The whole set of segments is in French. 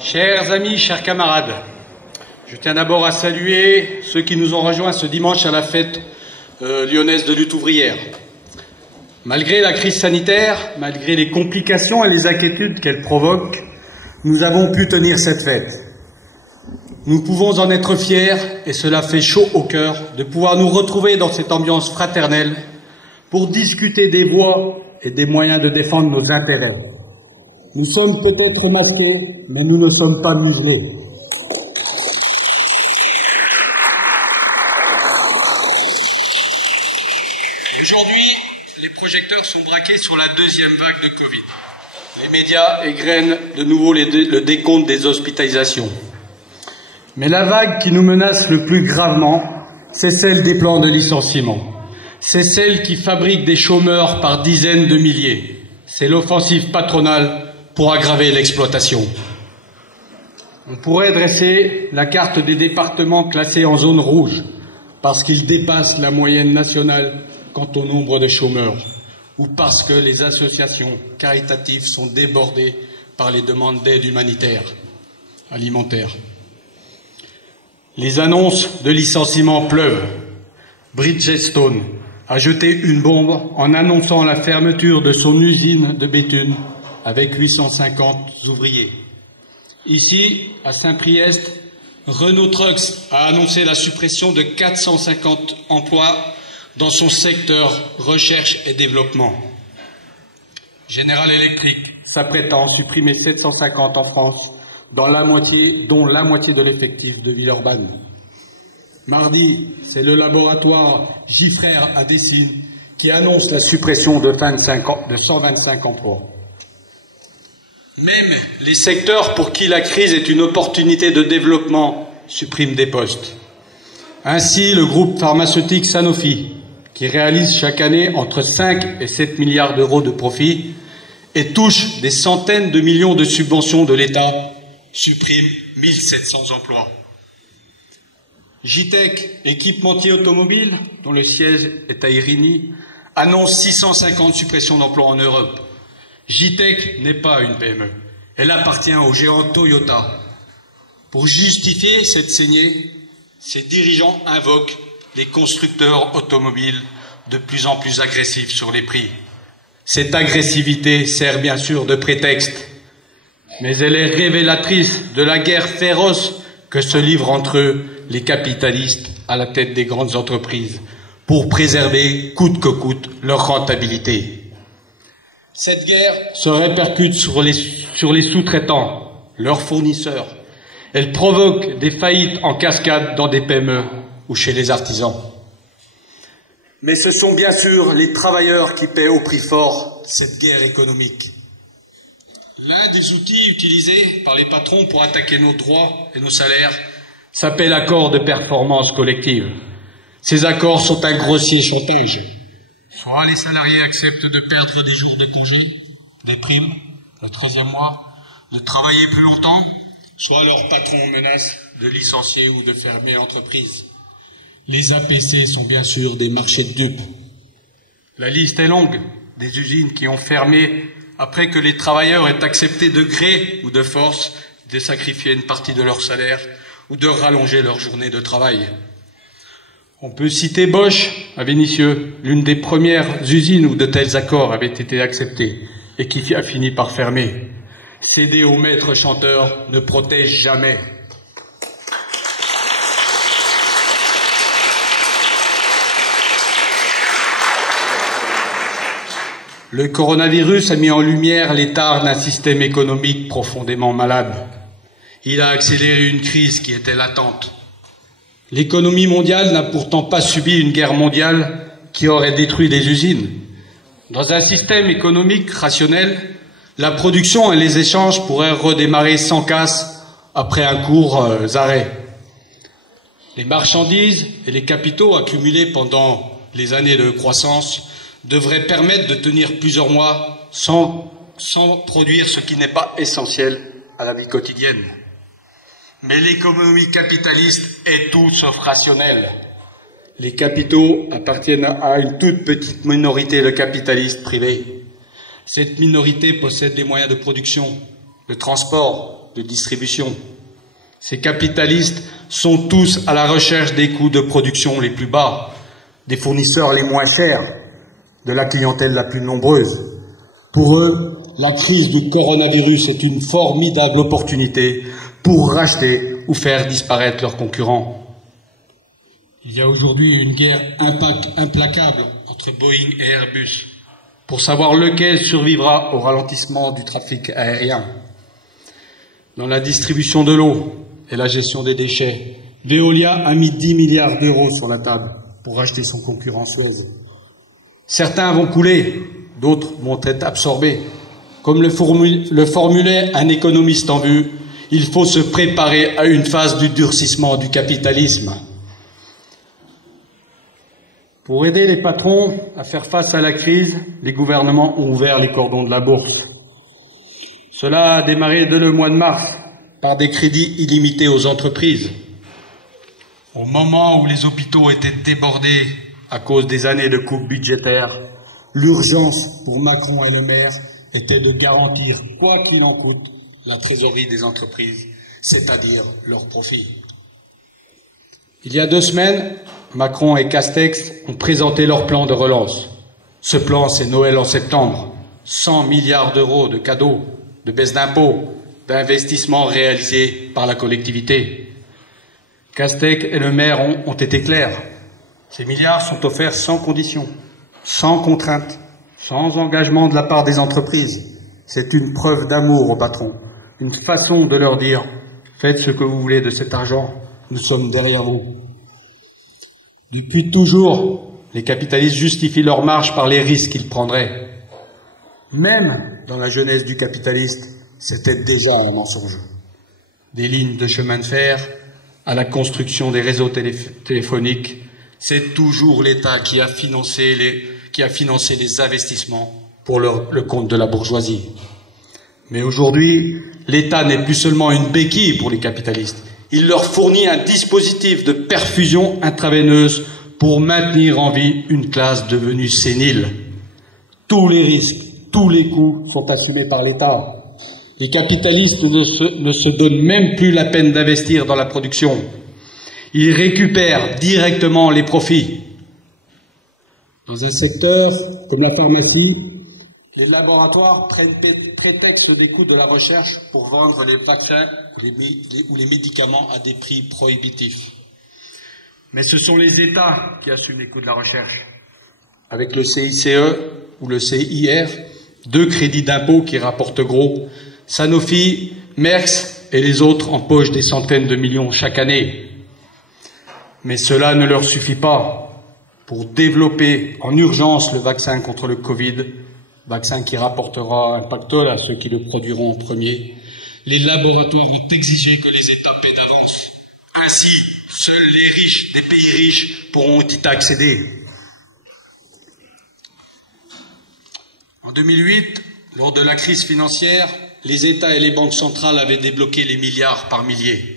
Chers amis, chers camarades, je tiens d'abord à saluer ceux qui nous ont rejoints ce dimanche à la fête lyonnaise de lutte ouvrière. Malgré la crise sanitaire, malgré les complications et les inquiétudes qu'elle provoque, nous avons pu tenir cette fête. Nous pouvons en être fiers et cela fait chaud au cœur de pouvoir nous retrouver dans cette ambiance fraternelle pour discuter des voies et des moyens de défendre nos intérêts. Nous sommes peut-être masqués, mais nous ne sommes pas muselés. Aujourd'hui, les projecteurs sont braqués sur la deuxième vague de Covid. Les médias égrènent de nouveau le décompte des hospitalisations. Mais la vague qui nous menace le plus gravement, c'est celle des plans de licenciement. C'est celle qui fabrique des chômeurs par dizaines de milliers. C'est l'offensive patronale pour aggraver l'exploitation. On pourrait dresser la carte des départements classés en zone rouge parce qu'ils dépassent la moyenne nationale quant au nombre de chômeurs ou parce que les associations caritatives sont débordées par les demandes d'aide humanitaire, alimentaire. Les annonces de licenciement pleuvent. Bridgestone a jeté une bombe en annonçant la fermeture de son usine de Béthune avec 850 ouvriers. Ici, à Saint-Priest, Renault Trucks a annoncé la suppression de 450 emplois dans son secteur recherche et développement. General Electric s'apprête à en supprimer 750 en France, dont la moitié de l'effectif de Villeurbanne. Mardi, c'est le laboratoire Giffrère à Dessines qui annonce la suppression de 125 emplois. Même les secteurs pour qui la crise est une opportunité de développement suppriment des postes. Ainsi, le groupe pharmaceutique Sanofi, qui réalise chaque année entre 5 et 7 milliards d'euros de profit et touche des centaines de millions de subventions de l'État, supprime 1700 emplois. JTEC, équipementier automobile, dont le siège est à Irigny, annonce 650 suppressions d'emplois en Europe. JTEC n'est pas une PME. Elle appartient au géant Toyota. Pour justifier cette saignée, ses dirigeants invoquent les constructeurs automobiles de plus en plus agressifs sur les prix. Cette agressivité sert bien sûr de prétexte, mais elle est révélatrice de la guerre féroce que se livrent entre eux les capitalistes à la tête des grandes entreprises pour préserver coûte que coûte leur rentabilité. Cette guerre se répercute sur les sous-traitants, leurs fournisseurs. Elle provoque des faillites en cascade dans des PME ou chez les artisans. Mais ce sont bien sûr les travailleurs qui paient au prix fort cette guerre économique. L'un des outils utilisés par les patrons pour attaquer nos droits et nos salaires s'appelle accord de performance collective. Ces accords sont un grossier chantage. Soit les salariés acceptent de perdre des jours de congé, des primes, le 13e mois, de travailler plus longtemps, soit leur patron menace de licencier ou de fermer l'entreprise. Les APC sont bien sûr des marchés de dupes. La liste est longue des usines qui ont fermé après que les travailleurs aient accepté de gré ou de force de sacrifier une partie de leur salaire ou de rallonger leur journée de travail. On peut citer Bosch à Vénissieux, l'une des premières usines où de tels accords avaient été acceptés et qui a fini par fermer. Céder au maître chanteur ne protège jamais. Le coronavirus a mis en lumière l'état d'un système économique profondément malade. Il a accéléré une crise qui était latente. L'économie mondiale n'a pourtant pas subi une guerre mondiale qui aurait détruit les usines. Dans un système économique rationnel, la production et les échanges pourraient redémarrer sans casse après un court arrêt. Les marchandises et les capitaux accumulés pendant les années de croissance devraient permettre de tenir plusieurs mois sans produire ce qui n'est pas essentiel à la vie quotidienne. Mais l'économie capitaliste est tout sauf rationnelle. Les capitaux appartiennent à une toute petite minorité de capitalistes privés. Cette minorité possède des moyens de production, de transport, de distribution. Ces capitalistes sont tous à la recherche des coûts de production les plus bas, des fournisseurs les moins chers, de la clientèle la plus nombreuse. Pour eux, la crise du coronavirus est une formidable opportunité pour racheter ou faire disparaître leurs concurrents. Il y a aujourd'hui une guerre implacable entre Boeing et Airbus pour savoir lequel survivra au ralentissement du trafic aérien. Dans la distribution de l'eau et la gestion des déchets, Veolia a mis 10 milliards d'euros sur la table pour racheter son concurrent Suez. Certains vont couler, d'autres vont être absorbés. Comme le formulait un économiste en vue, il faut se préparer à une phase du durcissement du capitalisme. Pour aider les patrons à faire face à la crise, les gouvernements ont ouvert les cordons de la bourse. Cela a démarré dès le mois de mars par des crédits illimités aux entreprises. Au moment où les hôpitaux étaient débordés à cause des années de coupes budgétaires, l'urgence pour Macron et le maire était de garantir, quoi qu'il en coûte, la trésorerie des entreprises, c'est-à-dire leurs profits. Il y a 2 semaines, Macron et Castex ont présenté leur plan de relance. Ce plan, c'est Noël en septembre. 100 milliards d'euros de cadeaux, de baisse d'impôts, d'investissements réalisés par la collectivité. Castex et le maire ont été clairs. Ces milliards sont offerts sans condition, sans contrainte, sans engagement de la part des entreprises. C'est une preuve d'amour aux patrons, une façon de leur dire « Faites ce que vous voulez de cet argent, nous sommes derrière vous ». Depuis toujours, les capitalistes justifient leur marche par les risques qu'ils prendraient. Même dans la jeunesse du capitaliste, c'était déjà un mensonge. Des lignes de chemin de fer à la construction des réseaux téléphoniques, c'est toujours l'État qui a financé les investissements pour le compte de la bourgeoisie. Mais aujourd'hui, l'État n'est plus seulement une béquille pour les capitalistes. Il leur fournit un dispositif de perfusion intraveineuse pour maintenir en vie une classe devenue sénile. Tous les risques, tous les coûts sont assumés par l'État. Les capitalistes ne se donnent même plus la peine d'investir dans la production. Ils récupèrent directement les profits. Dans un secteur comme la pharmacie, les laboratoires prennent prétexte des coûts de la recherche pour vendre les vaccins ou les médicaments à des prix prohibitifs. Mais ce sont les États qui assument les coûts de la recherche. Avec le CICE ou le CIR, 2 crédits d'impôt qui rapportent gros, Sanofi, Merck et les autres empochent des centaines de millions chaque année. Mais cela ne leur suffit pas pour développer en urgence le vaccin contre le Covid, vaccin qui rapportera un pactole à ceux qui le produiront en premier. Les laboratoires ont exigé que les États paient d'avance. Ainsi, seuls les riches des pays riches pourront y accéder. En 2008, lors de la crise financière, les États et les banques centrales avaient débloqué les milliards par milliers.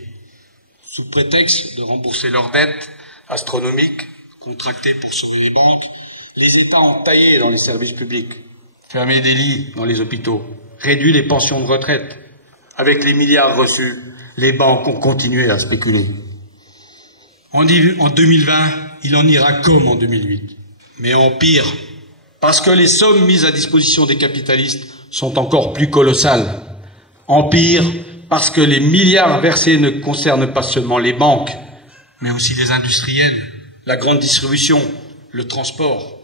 Sous prétexte de rembourser leurs dettes astronomiques contractées pour sauver les banques, les États ont taillé dans les services publics, fermé des lits dans les hôpitaux, réduit les pensions de retraite. Avec les milliards reçus, les banques ont continué à spéculer. En 2020, il en ira comme en 2008, mais en pire, parce que les sommes mises à disposition des capitalistes sont encore plus colossales. En pire, parce que les milliards versés ne concernent pas seulement les banques, mais aussi les industriels, la grande distribution, le transport.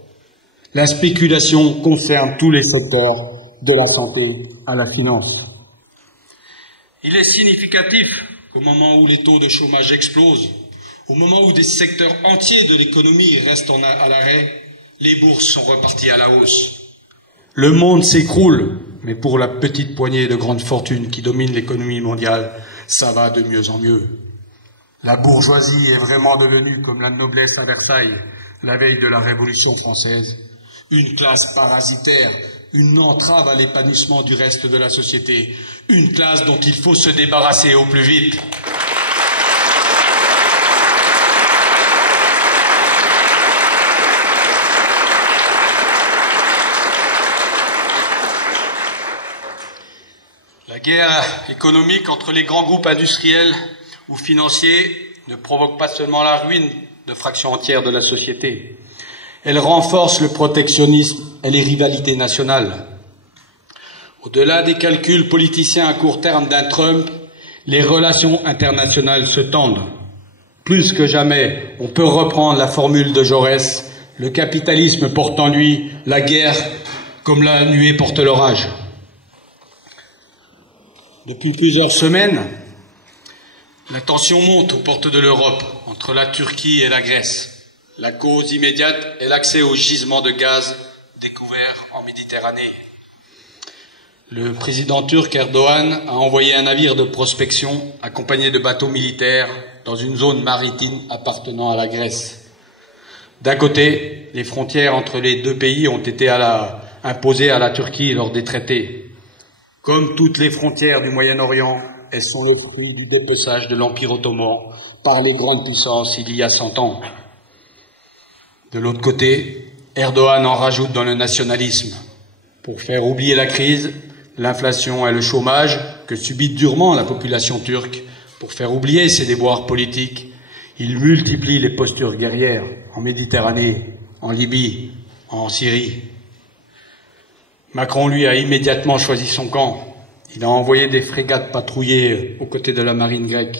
La spéculation concerne tous les secteurs, de la santé à la finance. Il est significatif qu'au moment où les taux de chômage explosent, au moment où des secteurs entiers de l'économie restent à l'arrêt, les bourses sont reparties à la hausse. Le monde s'écroule, mais pour la petite poignée de grandes fortunes qui dominent l'économie mondiale, ça va de mieux en mieux. La bourgeoisie est vraiment devenue comme la noblesse à Versailles, la veille de la Révolution française. Une classe parasitaire, une entrave à l'épanouissement du reste de la société, une classe dont il faut se débarrasser au plus vite. La guerre économique entre les grands groupes industriels ou financiers ne provoque pas seulement la ruine de fractions entières de la société. Elle renforce le protectionnisme et les rivalités nationales. Au-delà des calculs politiciens à court terme d'un Trump, les relations internationales se tendent. Plus que jamais, on peut reprendre la formule de Jaurès, le capitalisme porte en lui la guerre comme la nuée porte l'orage. Depuis plusieurs semaines, la tension monte aux portes de l'Europe entre la Turquie et la Grèce. La cause immédiate est l'accès aux gisements de gaz découverts en Méditerranée. Le président turc Erdogan a envoyé un navire de prospection accompagné de bateaux militaires dans une zone maritime appartenant à la Grèce. D'un côté, les frontières entre les deux pays ont été imposées à la Turquie lors des traités. Comme toutes les frontières du Moyen-Orient, elles sont le fruit du dépeçage de l'Empire ottoman par les grandes puissances il y a 100 ans. De l'autre côté, Erdogan en rajoute dans le nationalisme. Pour faire oublier la crise, l'inflation et le chômage que subit durement la population turque, pour faire oublier ses déboires politiques, il multiplie les postures guerrières en Méditerranée, en Libye, en Syrie. Macron, lui, a immédiatement choisi son camp. Il a envoyé des frégates patrouiller aux côtés de la marine grecque.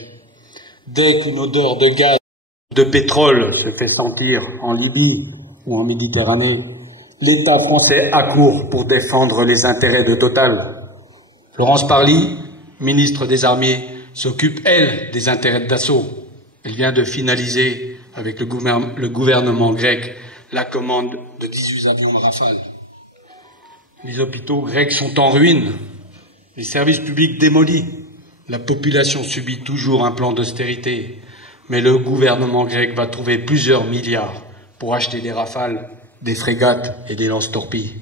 Dès qu'une odeur de gaz, de pétrole se fait sentir en Libye ou en Méditerranée, l'État français accourt pour défendre les intérêts de Total. Laurence Parly, ministre des Armées, s'occupe, elle, des intérêts de Dassault. Elle vient de finaliser avec le gouvernement grec la commande de 18 avions de Rafale. Les hôpitaux grecs sont en ruine, les services publics démolis, la population subit toujours un plan d'austérité, mais le gouvernement grec va trouver plusieurs milliards pour acheter des Rafales, des frégates et des lance-torpilles.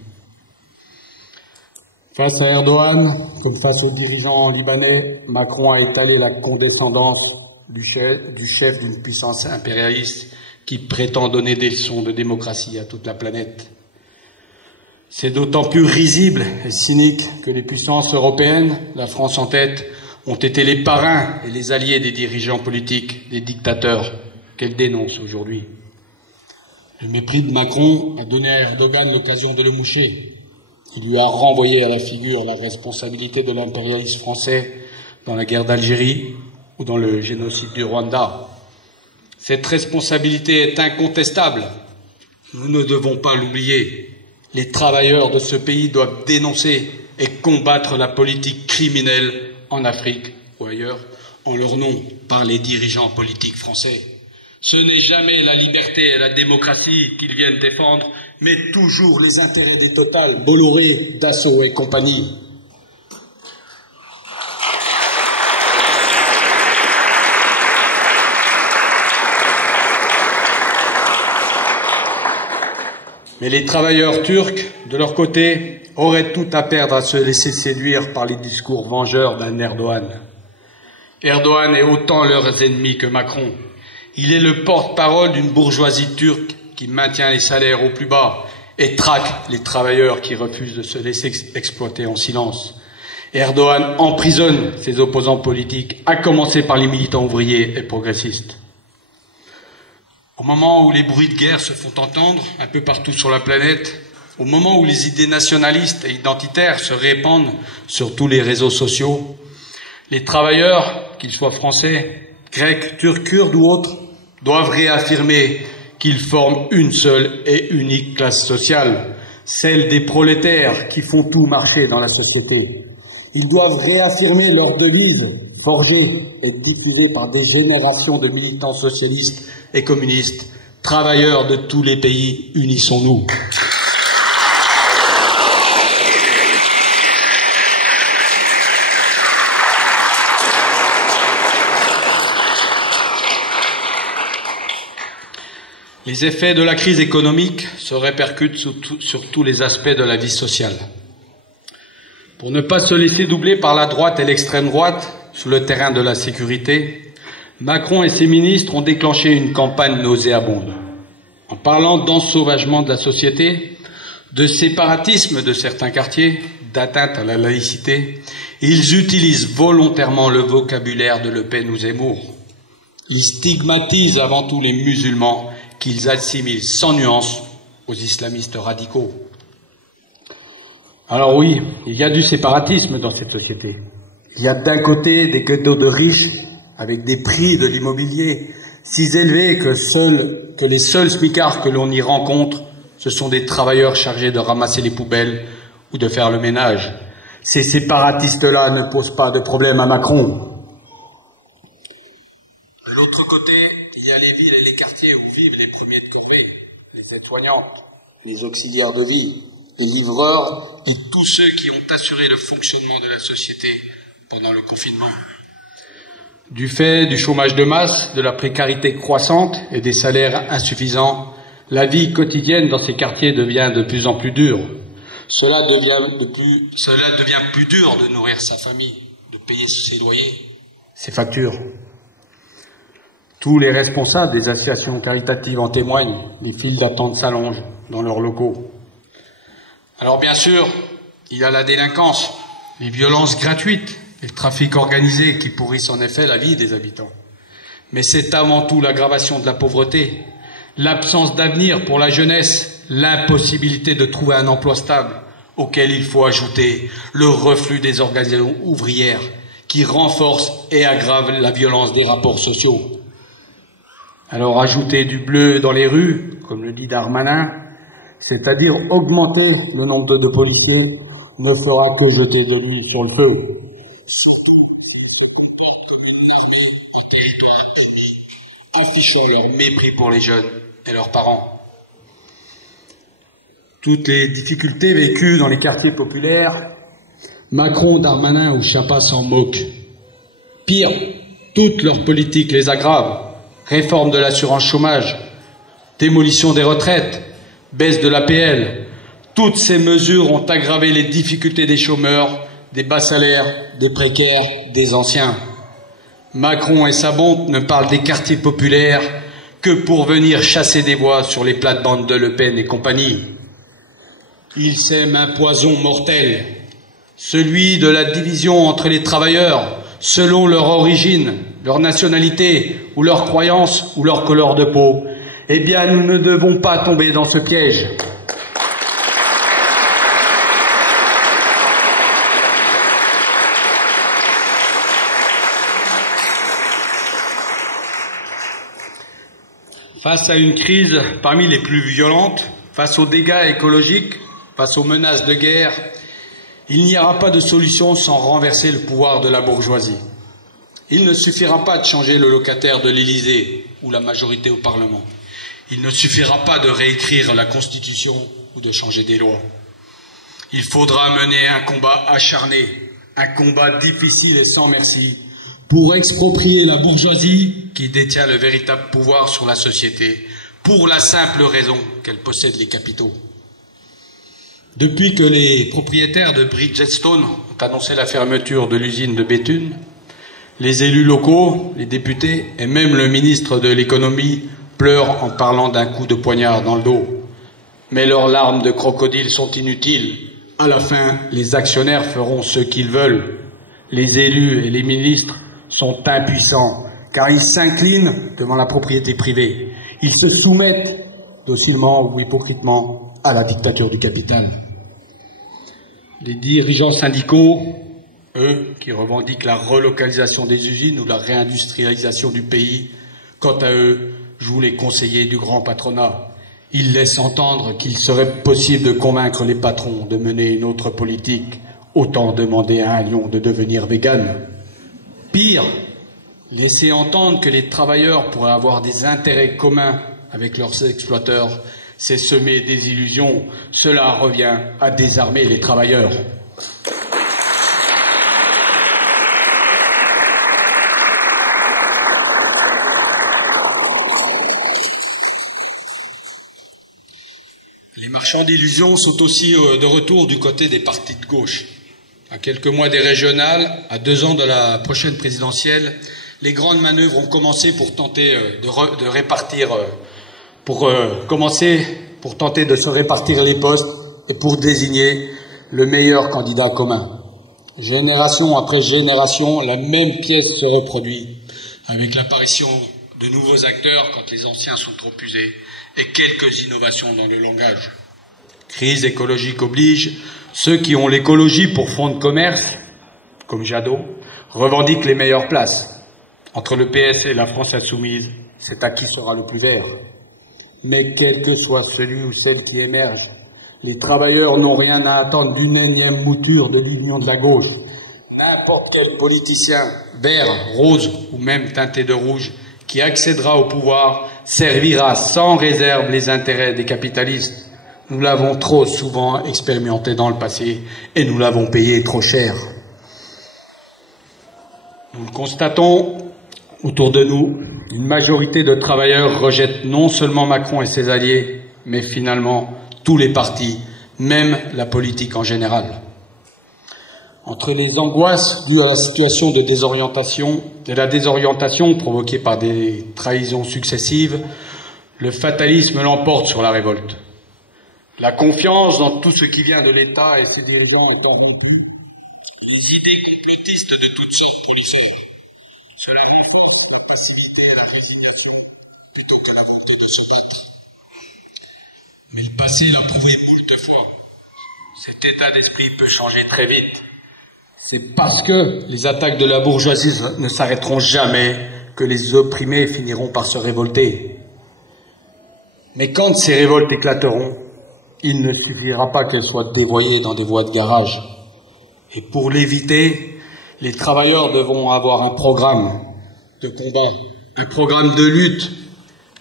Face à Erdogan, comme face aux dirigeants libanais, Macron a étalé la condescendance du chef d'une puissance impérialiste qui prétend donner des leçons de démocratie à toute la planète. C'est d'autant plus risible et cynique que les puissances européennes, la France en tête, ont été les parrains et les alliés des dirigeants politiques, des dictateurs qu'elle dénonce aujourd'hui. Le mépris de Macron a donné à Erdogan l'occasion de le moucher. Il lui a renvoyé à la figure la responsabilité de l'impérialisme français dans la guerre d'Algérie ou dans le génocide du Rwanda. Cette responsabilité est incontestable. Nous ne devons pas l'oublier. Les travailleurs de ce pays doivent dénoncer et combattre la politique criminelle en Afrique ou ailleurs, en leur nom, par les dirigeants politiques français. Ce n'est jamais la liberté et la démocratie qu'ils viennent défendre, mais toujours les intérêts des Total, Bolloré, Dassault et compagnie. Mais les travailleurs turcs, de leur côté, auraient tout à perdre à se laisser séduire par les discours vengeurs d'un Erdogan. Erdogan est autant leurs ennemis que Macron. Il est le porte-parole d'une bourgeoisie turque qui maintient les salaires au plus bas et traque les travailleurs qui refusent de se laisser exploiter en silence. Erdogan emprisonne ses opposants politiques, à commencer par les militants ouvriers et progressistes. Au moment où les bruits de guerre se font entendre un peu partout sur la planète, au moment où les idées nationalistes et identitaires se répandent sur tous les réseaux sociaux, les travailleurs, qu'ils soient français, grecs, turcs, kurdes ou autres, doivent réaffirmer qu'ils forment une seule et unique classe sociale, celle des prolétaires qui font tout marcher dans la société. Ils doivent réaffirmer leur devise, forgée et diffusée par des générations de militants socialistes et communistes. Travailleurs de tous les pays, unissons-nous. Les effets de la crise économique se répercutent sur tous les aspects de la vie sociale. Pour ne pas se laisser doubler par la droite et l'extrême droite sur le terrain de la sécurité, Macron et ses ministres ont déclenché une campagne nauséabonde. En parlant d'ensauvagement de la société, de séparatisme de certains quartiers, d'atteinte à la laïcité, ils utilisent volontairement le vocabulaire de Le Pen ou Zemmour. Ils stigmatisent avant tout les musulmans qu'ils assimilent sans nuance aux islamistes radicaux. Alors oui, il y a du séparatisme dans cette société. Il y a d'un côté des ghettos de riches avec des prix de l'immobilier si élevés que les seuls smicards que l'on y rencontre, ce sont des travailleurs chargés de ramasser les poubelles ou de faire le ménage. Ces séparatistes-là ne posent pas de problème à Macron. De l'autre côté, il y a les villes et les quartiers où vivent les premiers de corvée, les aides-soignantes, les auxiliaires de vie, les livreurs et tous ceux qui ont assuré le fonctionnement de la société pendant le confinement. Du fait du chômage de masse, de la précarité croissante et des salaires insuffisants, la vie quotidienne dans ces quartiers devient de plus en plus dure. Cela devient plus dur de nourrir sa famille, de payer ses loyers, ses factures. Tous les responsables des associations caritatives en témoignent, les files d'attente s'allongent dans leurs locaux. Alors bien sûr, il y a la délinquance, les violences gratuites et le trafic organisé qui pourrissent en effet la vie des habitants. Mais c'est avant tout l'aggravation de la pauvreté, l'absence d'avenir pour la jeunesse, l'impossibilité de trouver un emploi stable, auquel il faut ajouter le reflux des organisations ouvrières qui renforcent et aggravent la violence des rapports sociaux. Alors ajouter du bleu dans les rues, comme le dit Darmanin, c'est-à-dire augmenter le nombre de policiers, ne fera que jeter de l'huile sur le feu. Affichant leur mépris pour les jeunes et leurs parents. Toutes les difficultés vécues dans les quartiers populaires, Macron, Darmanin ou Chiappa s'en moquent. Pire, toutes leurs politiques les aggravent. Réforme de l'assurance chômage, démolition des retraites, baisse de l'APL. Toutes ces mesures ont aggravé les difficultés des chômeurs, des bas salaires, des précaires, des anciens. Macron et sa bande ne parlent des quartiers populaires que pour venir chasser des voix sur les plates-bandes de Le Pen et compagnie. Ils sèment un poison mortel, celui de la division entre les travailleurs selon leur origine, leur nationalité ou leur croyance ou leur couleur de peau. Eh bien, nous ne devons pas tomber dans ce piège. Face à une crise parmi les plus violentes, face aux dégâts écologiques, face aux menaces de guerre, il n'y aura pas de solution sans renverser le pouvoir de la bourgeoisie. Il ne suffira pas de changer le locataire de l'Élysée ou la majorité au Parlement. Il ne suffira pas de réécrire la Constitution ou de changer des lois. Il faudra mener un combat acharné, un combat difficile et sans merci, pour exproprier la bourgeoisie qui détient le véritable pouvoir sur la société, pour la simple raison qu'elle possède les capitaux. Depuis que les propriétaires de Bridgestone ont annoncé la fermeture de l'usine de Béthune, les élus locaux, les députés et même le ministre de l'économie pleurent en parlant d'un coup de poignard dans le dos. Mais leurs larmes de crocodile sont inutiles. À la fin, les actionnaires feront ce qu'ils veulent. Les élus et les ministres sont impuissants, car ils s'inclinent devant la propriété privée. Ils se soumettent, docilement ou hypocritement, à la dictature du capital. Les dirigeants syndicaux, eux, qui revendiquent la relocalisation des usines ou la réindustrialisation du pays, quant à eux, jouent les conseillers du grand patronat. Ils laissent entendre qu'il serait possible de convaincre les patrons de mener une autre politique, autant demander à un lion de devenir vegan. Pire, laisser entendre que les travailleurs pourraient avoir des intérêts communs avec leurs exploiteurs, c'est semer des illusions. Cela revient à désarmer les travailleurs. Les marchands d'illusions sont aussi de retour du côté des partis de gauche. À quelques mois des régionales, à 2 ans de la prochaine présidentielle, les grandes manœuvres ont commencé pour tenter de répartir, pour tenter de se répartir les postes et pour désigner le meilleur candidat commun. Génération après génération, la même pièce se reproduit, avec l'apparition de nouveaux acteurs quand les anciens sont trop usés, et quelques innovations dans le langage. Crise écologique oblige, ceux qui ont l'écologie pour fond de commerce, comme Jadot, revendiquent les meilleures places. Entre le PS et la France insoumise, c'est à qui sera le plus vert. Mais quel que soit celui ou celle qui émerge, les travailleurs n'ont rien à attendre d'une énième mouture de l'union de la gauche. N'importe quel politicien, vert, rose ou même teinté de rouge, qui accédera au pouvoir, servira sans réserve les intérêts des capitalistes. Nous l'avons trop souvent expérimenté dans le passé et nous l'avons payé trop cher. Nous le constatons autour de nous, une majorité de travailleurs rejette non seulement Macron et ses alliés, mais finalement tous les partis, même la politique en général. Entre les angoisses dues à la situation de la désorientation provoquée par des trahisons successives, le fatalisme l'emporte sur la révolte. La confiance dans tout ce qui vient de l'État et ses dirigeants est rompue. Les idées complotistes de toutes sortes prolifèrent. Cela renforce la passivité et la résignation plutôt que la volonté de se battre. Mais le passé l'a prouvé moult fois. Cet état d'esprit peut changer très vite. C'est parce que les attaques de la bourgeoisie ne s'arrêteront jamais que les opprimés finiront par se révolter. Mais quand ces révoltes éclateront, il ne suffira pas qu'elles soient dévoyées dans des voies de garage. Et pour l'éviter, les travailleurs devront avoir un programme de combat, un programme de lutte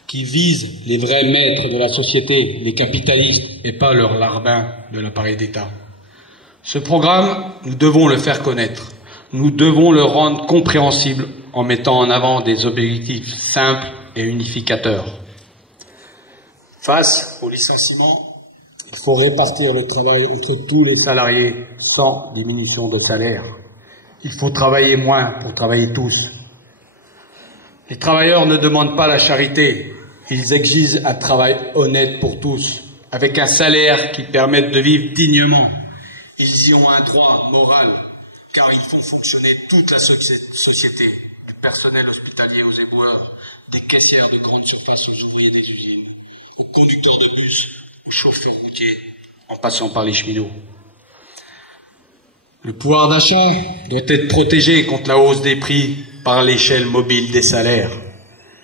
qui vise les vrais maîtres de la société, les capitalistes, et pas leurs larbins de l'appareil d'État. Ce programme, nous devons le faire connaître. Nous devons le rendre compréhensible en mettant en avant des objectifs simples et unificateurs. Face au licenciement, il faut répartir le travail entre tous les salariés sans diminution de salaire. Il faut travailler moins pour travailler tous. Les travailleurs ne demandent pas la charité. Ils exigent un travail honnête pour tous, avec un salaire qui permette de vivre dignement. Ils y ont un droit moral, car ils font fonctionner toute la société, du personnel hospitalier aux éboueurs, des caissières de grandes surfaces aux ouvriers des usines, aux conducteurs de bus, aux chauffeurs routiers, en passant par les cheminots. Le pouvoir d'achat doit être protégé contre la hausse des prix par l'échelle mobile des salaires,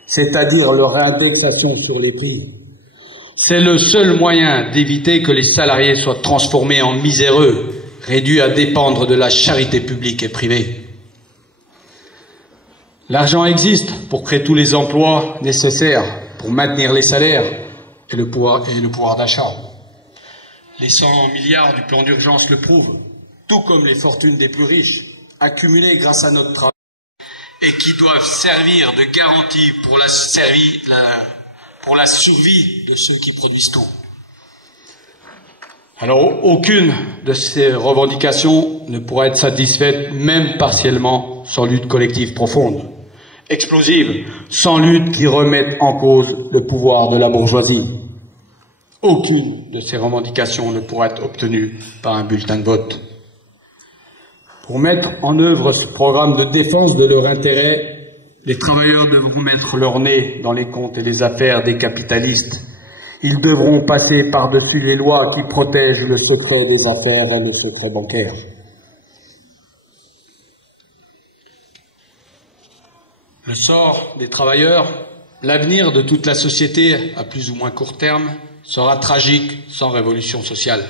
c'est-à-dire leur indexation sur les prix. C'est le seul moyen d'éviter que les salariés soient transformés en miséreux, réduits à dépendre de la charité publique et privée. L'argent existe pour créer tous les emplois nécessaires pour maintenir les salaires et le pouvoir d'achat. Les 100 milliards du plan d'urgence le prouvent, tout comme les fortunes des plus riches, accumulées grâce à notre travail et qui doivent servir de garantie pour la survie de ceux qui produisent tout. Alors, aucune de ces revendications ne pourra être satisfaite, même partiellement, sans lutte collective profonde, explosive, sans lutte qui remette en cause le pouvoir de la bourgeoisie. Aucune de ces revendications ne pourra être obtenue par un bulletin de vote. Pour mettre en œuvre ce programme de défense de leur intérêt, les travailleurs devront mettre leur nez dans les comptes et les affaires des capitalistes. Ils devront passer par-dessus les lois qui protègent le secret des affaires et le secret bancaire. Le sort des travailleurs, l'avenir de toute la société à plus ou moins court terme, sera tragique sans révolution sociale.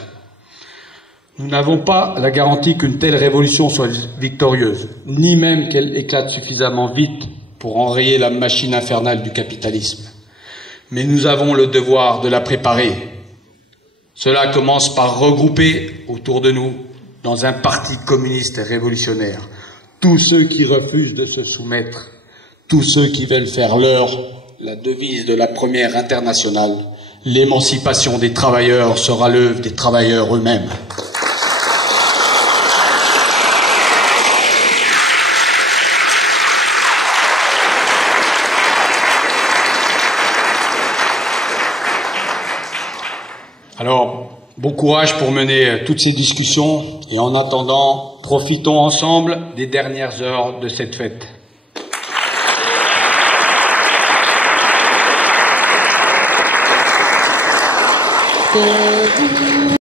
Nous n'avons pas la garantie qu'une telle révolution soit victorieuse, ni même qu'elle éclate suffisamment vite pour enrayer la machine infernale du capitalisme. Mais nous avons le devoir de la préparer. Cela commence par regrouper autour de nous, dans un parti communiste et révolutionnaire, tous ceux qui refusent de se soumettre, tous ceux qui veulent faire leur la devise de la première internationale. L'émancipation des travailleurs sera l'œuvre des travailleurs eux-mêmes. Alors, Bon courage pour mener toutes ces discussions et en attendant, profitons ensemble des dernières heures de cette fête.